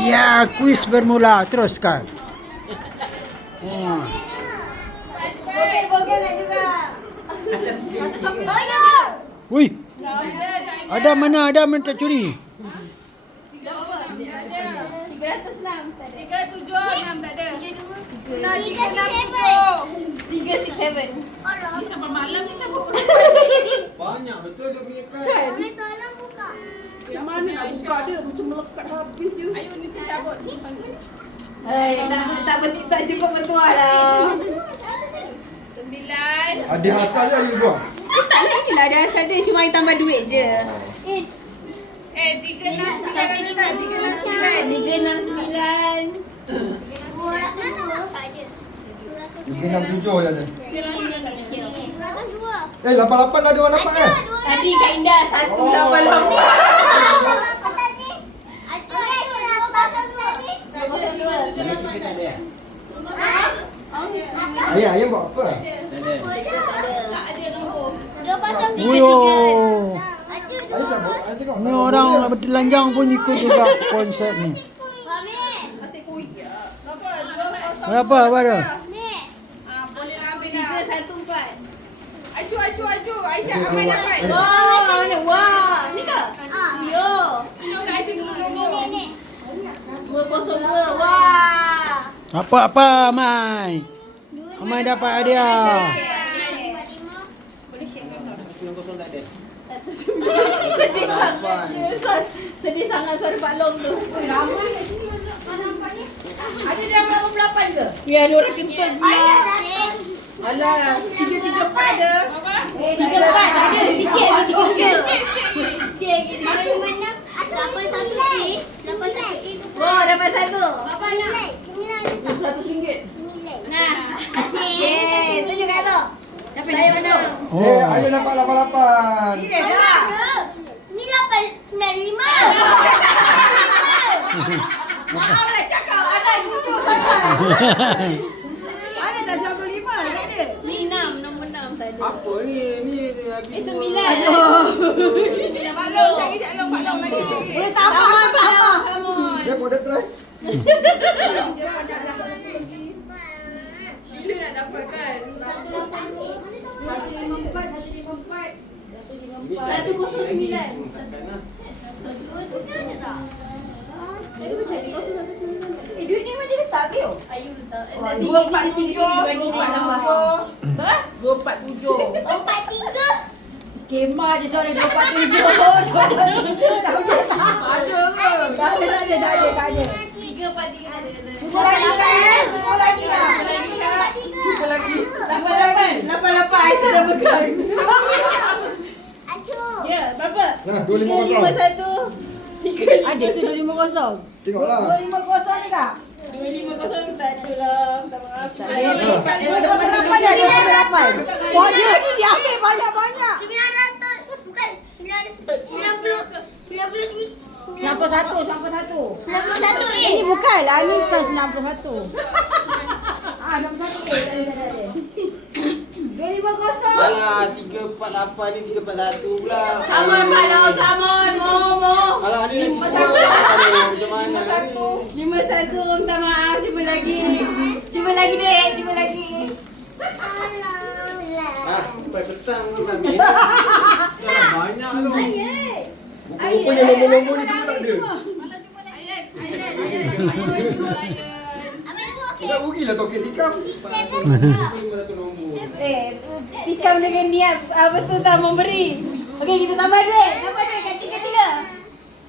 Ya, kuis bermula. Teruskan. Bogel nak juga. Wih. Adam mana? Adam yang tak curi. 306 tak ada. 376 tak ada. 367. Sampai malam ni cabut. Banyak betul dia punya pad. Boleh tolong buka. Yang mana nak buka dia macam melekat habis je. Ayo ni saya cabut. Tak bisa cukup bertuah lah. 9. Ada hasil je you buang. Taklah inilah ada asal dia cuma I tambah duit je. 369 ada tak? 369. 367 je ada. 88 ada orang dapat kan? Tadi Kak Indah 188. Ayah buat apa? Tak ada nombor. Wuyo. Ayah cabut. Ayah tengok. Ni orang nak bertelanjang pun ikut juga konsep ni. Berapa? Apa tu? Boleh lah ambil dah. 314. Aju. Aisyah Amai dapat. Wah, ni ke? Yo. Tunjuk kat Aju dulu nombor. 202. Wah. Apa Mai? Amai dapat hadiah. Sedih sangat suara Pak Long tu. Ada dalam 88 ke? Ya, dia orang kentut pula. Alah, 334 ada. Apa? 34 tak ada. Sikit lagi 33. Sikit lagi. Oh, dapat satu. RM100. Nah. Yeay, tunjuk kat tu. Dapat saya mana? Ayah dapat 88. Serius tak? Ni 895. Maaflah cakap, ada duduk sangat. Ada tak 95? Tak ada. Ni 6, nombor 6 tak ada. Apa ni? Ni lagi 9. Pak Long, cari Pak Long lagi. Boleh tambah. Come on. Dia boleh try. Bila nak dapatkan? 109. Duit ni macam letak ke? Ayu letak. 247. 43. Skema je sorry 247. 247. Tak ada. 343 ada. Cuba lagi lah. Cuba lagi. 88. Aisyah dah pegang. Acu. Ya, berapa? Nah, 250. 351. Ada ke 250? Tengoklah. 250 ni kak? 250 tak ada lah. Minta maaf. Tak ada. 258 dah 258. Wah dia ni dia ambil banyak-banyak. 900. Bukan. 91. 91. Ini bukan lah, ni bukan 91. 91 ada. 250. Alah, 348 ni 341 pula. Come on, come on. Mo. Alah, ni lagi macam mana? 51, minta maaf. Cuba lagi. Dek. Cuba lagi. Ah, sampai petang tu tak ambil. Dah banyak tu. Rupanya nombor-nombor ni semua tak ada. Tak rugilah token tikam. 500 nombor. Tikam dengan niat apa tu tak memberi. Okey, kita tambah duit. Kat tiga.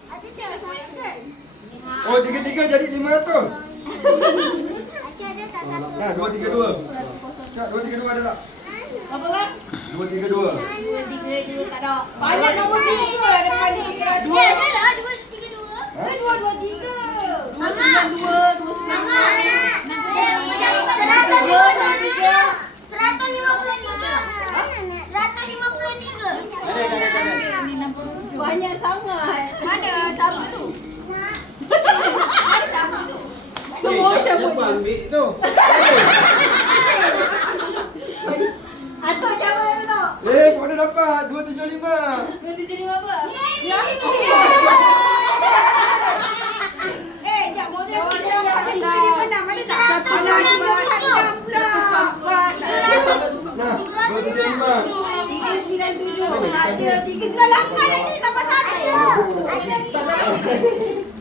Ada tak? Oh, 3-3 jadi 500. Acu ada tak satu? Nah, 232. Cak, 232 ada tak? Apa bang? 232. 232 tak ada. Banyak nombor 3 daripada 300. Ya, ada 232. Kan 223. 153. Banyak sangat. Mana sama tu? Semua cabut. Apa ambil tu? Atuk cabut tu. Kau dah dapat 275. 275 apa? Ya.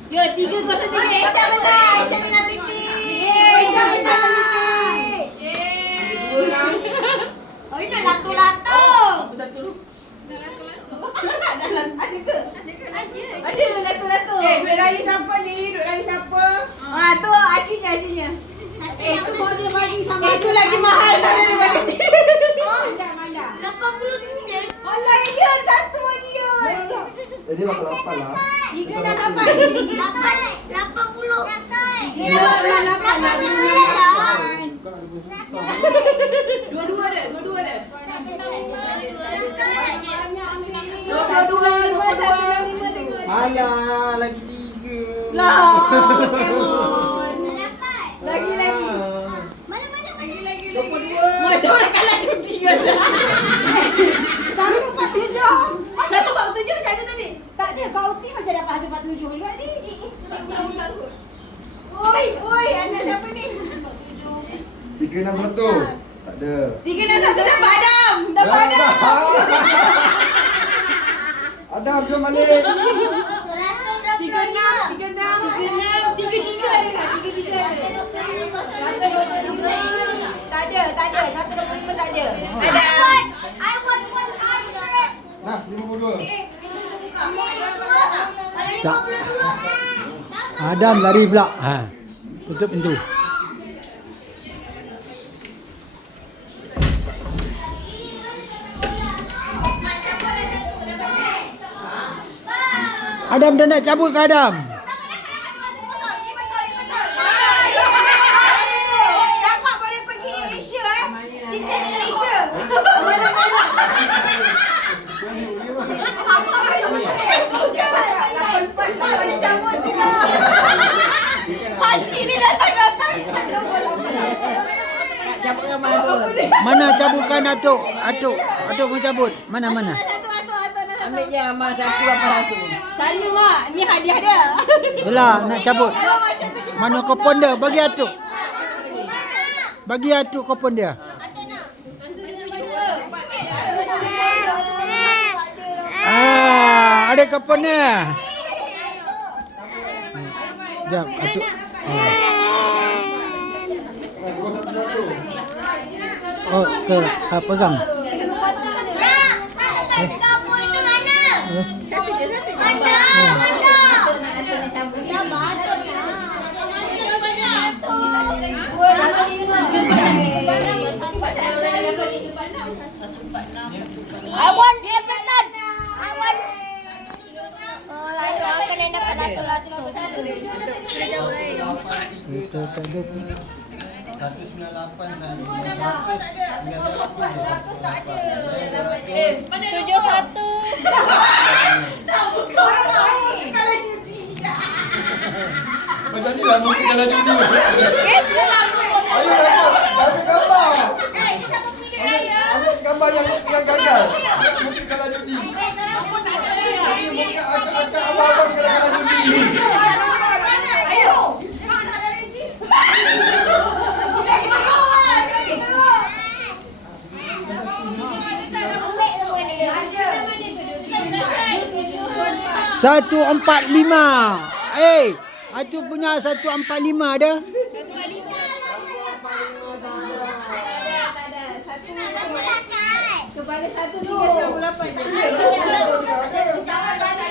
Yo, 3-0-3. Echa menang. Echa penalti. Echa penalti. Oh, ini lato-lato. Ada ke? Ada. Ada lato-lato. Duit lagi siapa ni? Duit lagi siapa? Tu acinya. Itu mau dia bagi sama. Itu lagi mahal tak daripada ni. Manda. 89. Allah, ya, satu lagi ya. Dia bakal 8 lah. 80. Dua-dua ada. 22. Alah, lagi 3. Lah, Lagi. Macam orang kalah judi kata. 147. 147 macam mana tadi? Tak ada, kau outing macam dapat 147 juga ni. Oi, anda siapa ni? 361. Tak ada. 361 dapat Adam. Dapat Adam. Adam, jom balik. 36. 33 ada tak? 33 ada. Tak ada. 125 tak ada. I want 100. Nah, 52. Tak. Adam lari pula. Tutup pintu. Adam dah nak cabut ke Adam? Dapat boleh pergi Asia Kita di Asia. Haji ni datang. Mana cabutkan Atuk? Atuk mau cabut. Mana? Ambil je Mak satu apa satu. Sana Mak, ni hadiah dia. Yelah, nak cabut. Mana kupon dia? Bagi Atuk. Bagi Atuk kupon dia. Ada kupon dia. Jap, Atuk. Oh, okey lah. Pegang. Kamu itu mana? Manda. Sabar. I want Everton. I want. Oh, lalu aku nak dapat lato-lato. 198 dan 71. Macam ni lah mungkin kalau judi. Ayo ambil gambar. Ambil gambar yang gagal. Mungkin kalau judi. Ini mungkin akak-akak abang-abang kalau judi. Satu 45. Atuk punya 145 ada? Kepala 1 398.